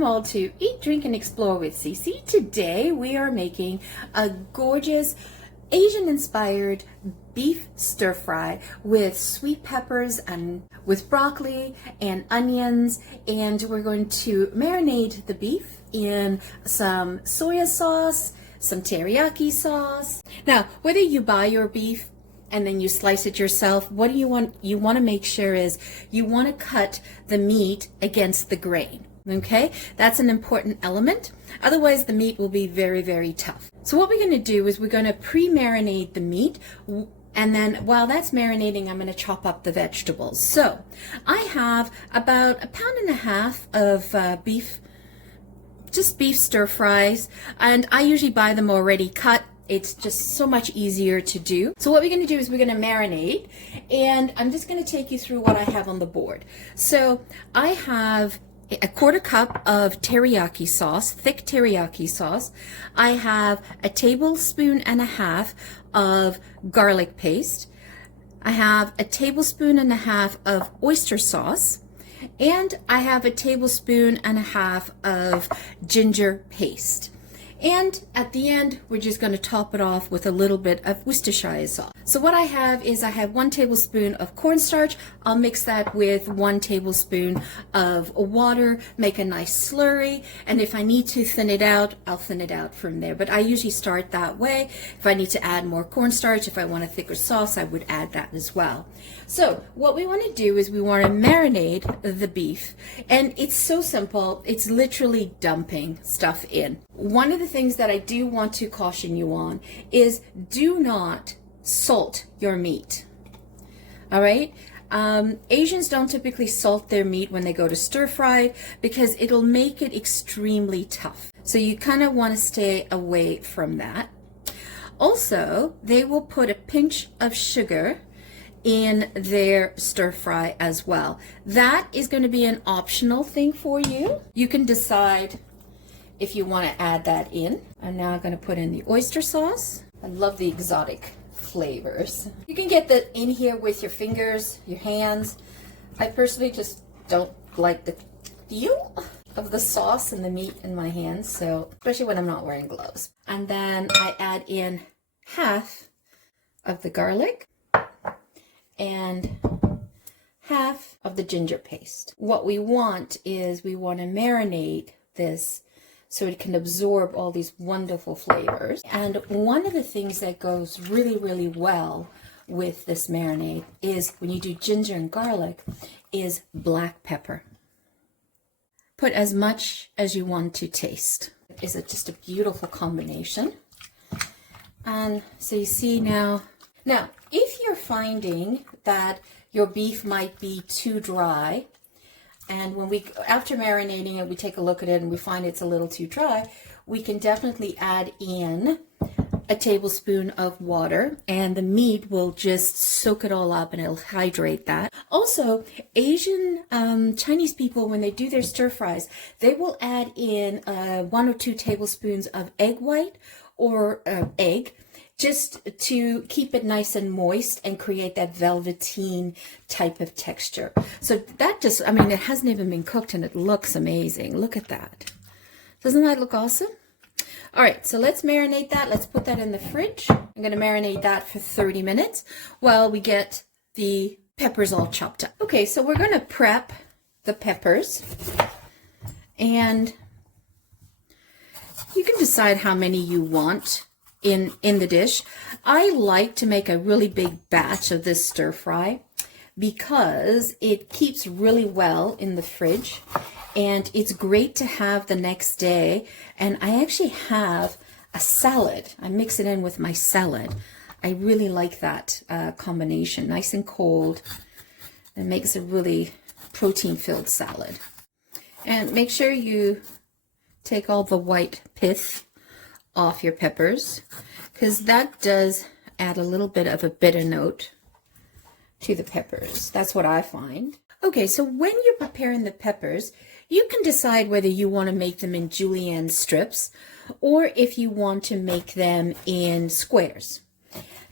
Welcome all to Eat, Drink, and Explore with Cece. Today we are making a gorgeous Asian-inspired beef stir-fry with sweet peppers and with broccoli and onions, and we're going to marinate the beef in some soya sauce, some teriyaki sauce. Now, whether you buy your beef and then you slice it yourself, what do you want? You want to make sure is you want to cut the meat against the grain. Okay, that's an important element. Otherwise, the meat will be very, very tough. So what we're going to do is we're going to pre-marinate the meat, and then while that's marinating, I'm going to chop up the vegetables. So I have about 1.5 pounds of beef, just beef stir fries, and I usually buy them already cut. It's just so much easier to do. So what we're going to do is we're going to marinate, and I'm just going to take you through what I have on the board. So I have a 1/4 cup of teriyaki sauce, thick teriyaki sauce. I have 1.5 tablespoons of garlic paste. I have 1.5 tablespoons of oyster sauce, and I have 1.5 tablespoons of ginger paste. And at the end, we're just going to top it off with a little bit of Worcestershire sauce. So what I have is I have 1 tablespoon of cornstarch. I'll mix that with 1 tablespoon of water, make a nice slurry. And if I need to thin it out, I'll thin it out from there. But I usually start that way. If I need to add more cornstarch, if I want a thicker sauce, I would add that as well. So what we want to do is we want to marinate the beef. And it's so simple. It's literally dumping stuff in. One of the things that I do want to caution you on is do not salt your meat. All right? Asians don't typically salt their meat when they go to stir fry because it'll make it extremely tough. So you kind of want to stay away from that. Also, they will put a pinch of sugar in their stir fry as well. That is going to be an optional thing for you. You can decide if you want to add that in. I'm now going to put in the oyster sauce. I love the exotic flavors. You can get that in here with your fingers, your hands. I personally just don't like the feel of the sauce and the meat in my hands, so especially when I'm not wearing gloves. And then I add in half of the garlic and half of the ginger paste. What we want is we want to marinate this so it can absorb all these wonderful flavors. And one of the things that goes really, really well with this marinade is when you do ginger and garlic is black pepper. Put as much as you want to taste. It's just a beautiful combination. And so you see now, if you're finding that your beef might be too dry, and when after marinating it, we take a look at it and we find it's a little too dry, we can definitely add in 1 tablespoon of water, and the meat will just soak it all up and it'll hydrate that. Also, Asian, Chinese people, when they do their stir fries, they will add in 1 or 2 tablespoons of egg white or egg, just to keep it nice and moist and create that velveteen type of texture. So that just, I mean, it hasn't even been cooked and it looks amazing. Look at that. Doesn't that look awesome? All right, so let's marinate that. Let's put that in the fridge. I'm going to marinate that for 30 minutes while we get the peppers all chopped up. Okay, so we're going to prep the peppers, and you can decide how many you want in the dish. I like to make a really big batch of this stir fry because it keeps really well in the fridge, and it's great to have the next day. And I actually have a salad. I mix it in with my salad. I really like that combination, nice and cold. It makes a really protein-filled salad. And make sure you take all the white pith off your peppers, because that does add a little bit of a bitter note to the peppers. That's what I find. Okay, so when you're preparing the peppers, you can decide whether you want to make them in julienne strips or if you want to make them in squares.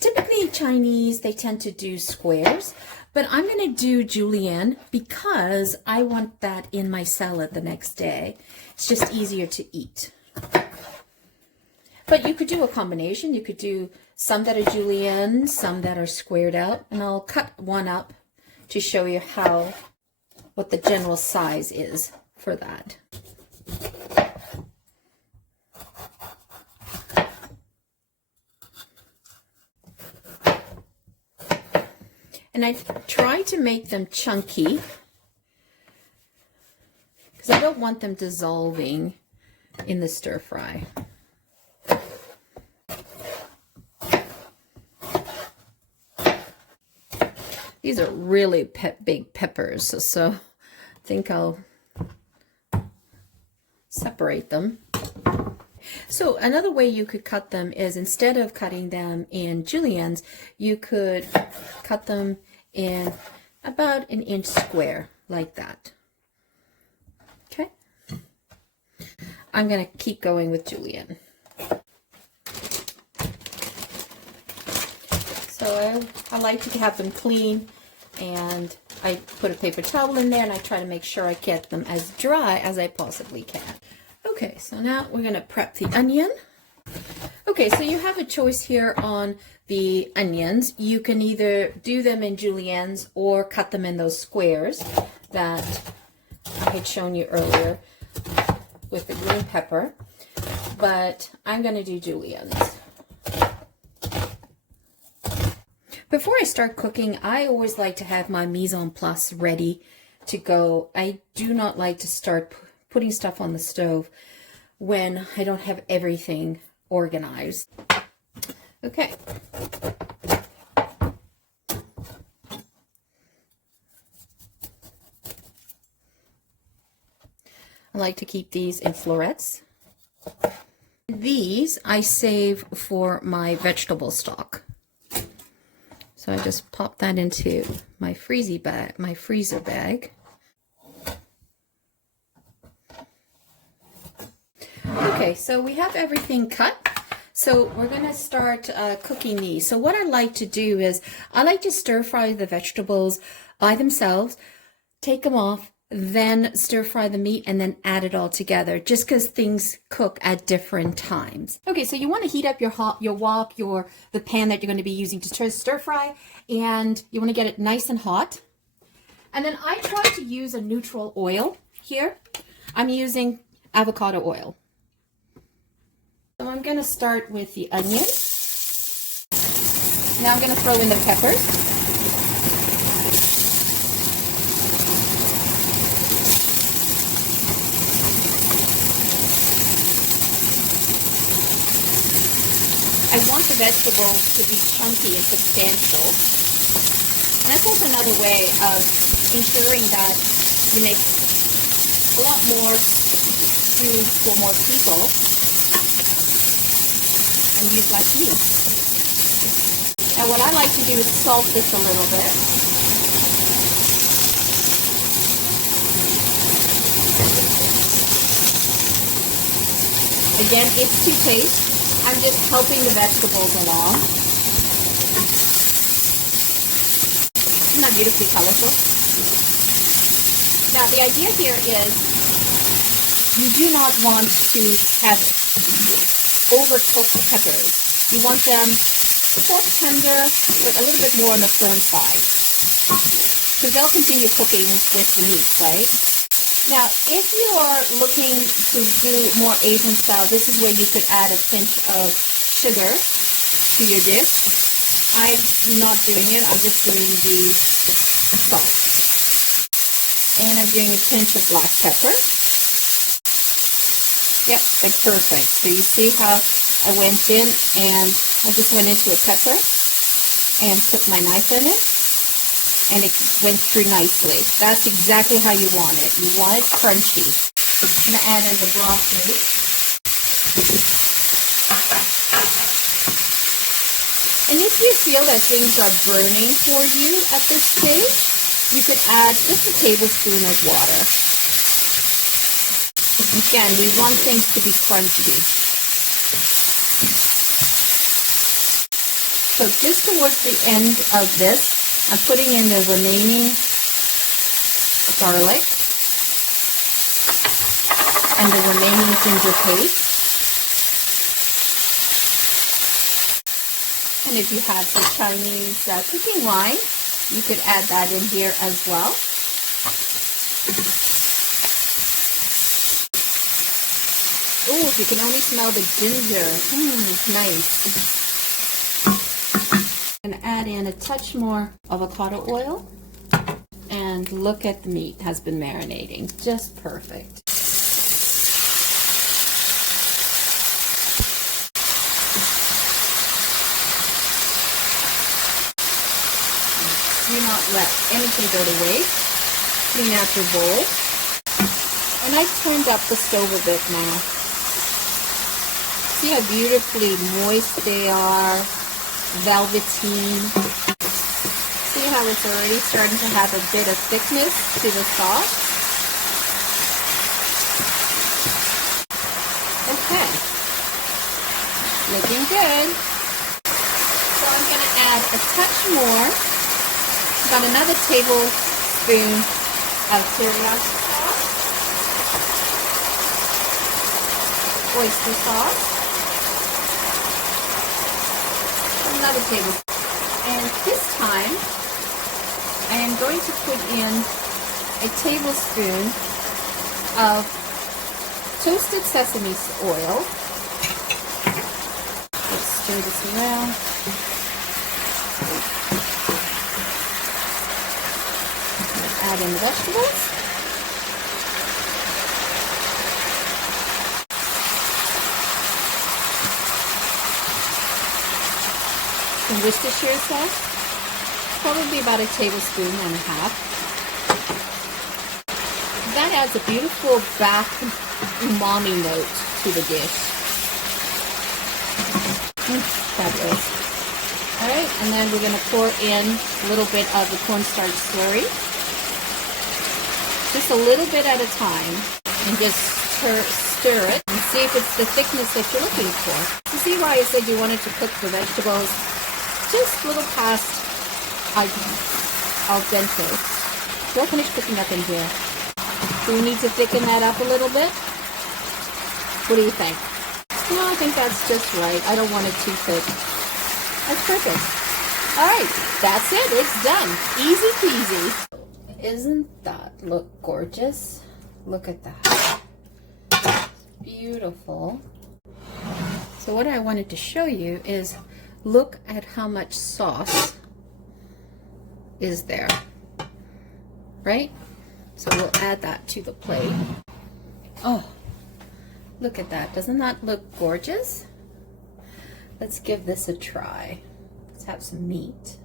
Typically Chinese, they tend to do squares, But I'm going to do julienne because I want that in my salad the next day. It's just easier to eat. But you could do a combination. You could do some that are julienne, some that are squared out, and I'll cut one up to show you what the general size is for that. And I try to make them chunky because I don't want them dissolving in the stir fry. These are really big peppers, so I think I'll separate them. So another way you could cut them is, instead of cutting them in juliennes, you could cut them in about 1 inch square, like that. Okay. I'm going to keep going with julienne. So I like to have them clean, and I put a paper towel in there, and I try to make sure I get them as dry as I possibly can. Okay, so now we're going to prep the onion. Okay, so you have a choice here on the onions. You can either do them in juliennes or cut them in those squares that I had shown you earlier with the green pepper, but I'm going to do juliennes. Before I start cooking, I always like to have my mise en place ready to go. I do not like to start putting stuff on the stove when I don't have everything organized. Okay. I like to keep these in florets. These I save for my vegetable stock. So I just pop that into my freezer bag. Okay, so we have everything cut. So we're going to start cooking these. So what I like to do is I like to stir fry the vegetables by themselves, take them off, then stir fry the meat, and then add it all together, just because things cook at different times. Okay, so you want to heat up your wok, the pan that you're going to be using to stir fry, and you want to get it nice and hot. And then I try to use a neutral oil here. I'm using avocado oil. So I'm going to start with the onion. Now I'm going to throw in the peppers. I want the vegetables to be chunky and substantial. And that's also another way of ensuring that you make a lot more food for more people and use less meat. Now what I like to do is salt this a little bit. Again, it's to taste. I'm just helping the vegetables along. Isn't that beautifully colorful? Now the idea here is you do not want to have overcooked peppers. You want them just tender, but a little bit more on the firm side, because they'll continue cooking with the meat, right? Now, if you're looking to do more Asian style, this is where you could add a pinch of sugar to your dish. I'm not doing it. I'm just doing the salt. And I'm doing a pinch of black pepper. Yep, like perfect. So you see how I went in and I just went into a pepper and put my knife in it. And it went through nicely. That's exactly how you want it. You want it crunchy. I'm going to add in the broccoli. And if you feel that things are burning for you at this stage, you could add just a tablespoon of water. Again, we want things to be crunchy. So just towards the end of this, I'm putting in the remaining garlic and the remaining ginger paste. And if you have the Chinese cooking wine, you could add that in here as well. Oh, you can only smell the ginger. Nice. I'm going to add in a touch more avocado oil. And look at the meat has been marinating. Just perfect. Do not let anything go to waste. Clean out your bowl. And I turned up the stove a bit now. See how beautifully moist they are, velveteen. See how it's already starting to have a bit of thickness to the sauce? Okay, looking good. So I'm going to add a touch more, about another tablespoon of teriyaki sauce, oyster sauce, another tablespoon. And this time, I am going to put in a tablespoon of toasted sesame oil. Let's stir this around. Let's add in the vegetables. Some Worcestershire sauce, probably about a tablespoon and a half. That adds a beautiful bath umami note to the dish. Fabulous. Alright, and then we're going to pour in a little bit of the cornstarch slurry. Just a little bit at a time, and just stir it and see if it's the thickness that you're looking for. You see why I said you wanted to cook the vegetables just a little past al dente. Don't finish cooking up in here. Do we need to thicken that up a little bit? What do you think? No, I think that's just right. I don't want it too thick. That's perfect. Alright, that's it. It's done. Easy peasy. Isn't that look gorgeous? Look at that. Beautiful. So what I wanted to show you is look at how much sauce is there, right? So we'll add that to the plate. Oh, look at that. Doesn't that look gorgeous? Let's give this a try. Let's have some meat.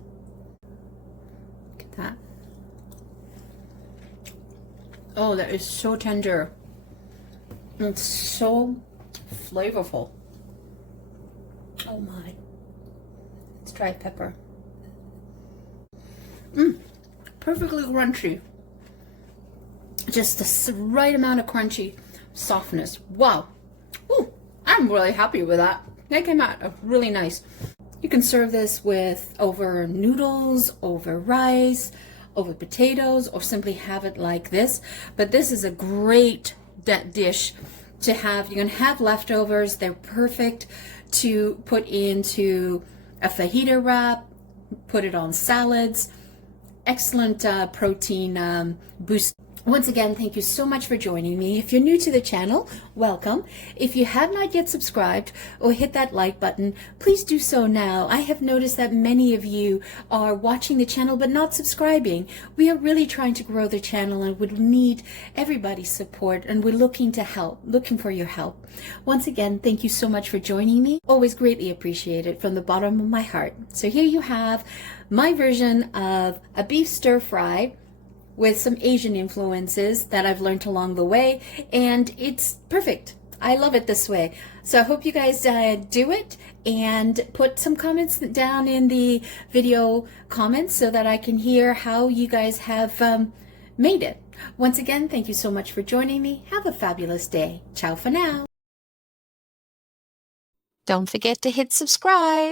Look at that. Oh, that is so tender. It's so flavorful. Oh my. Let's try pepper. Perfectly crunchy. Just the right amount of crunchy softness. Wow. Ooh, I'm really happy with that. That came out really nice. You can serve this with over noodles, over rice, over potatoes, or simply have it like this. But this is a great dish to have. You can have leftovers. They're perfect to put into a fajita wrap, put it on salads. Excellent protein boost. Once again, thank you so much for joining me. If you're new to the channel, welcome. If you have not yet subscribed or hit that like button, please do so now. I have noticed that many of you are watching the channel but not subscribing. We are really trying to grow the channel and would need everybody's support, and we're looking for your help. Once again, thank you so much for joining me. Always greatly appreciated from the bottom of my heart. So here you have my version of a beef stir-fry with some Asian influences that I've learned along the way, and it's perfect. I love it this way. So I hope you guys do it, and put some comments down in the video comments so that I can hear how you guys have made it. Once again, thank you so much for joining me. Have a fabulous day. Ciao for now. Don't forget to hit subscribe.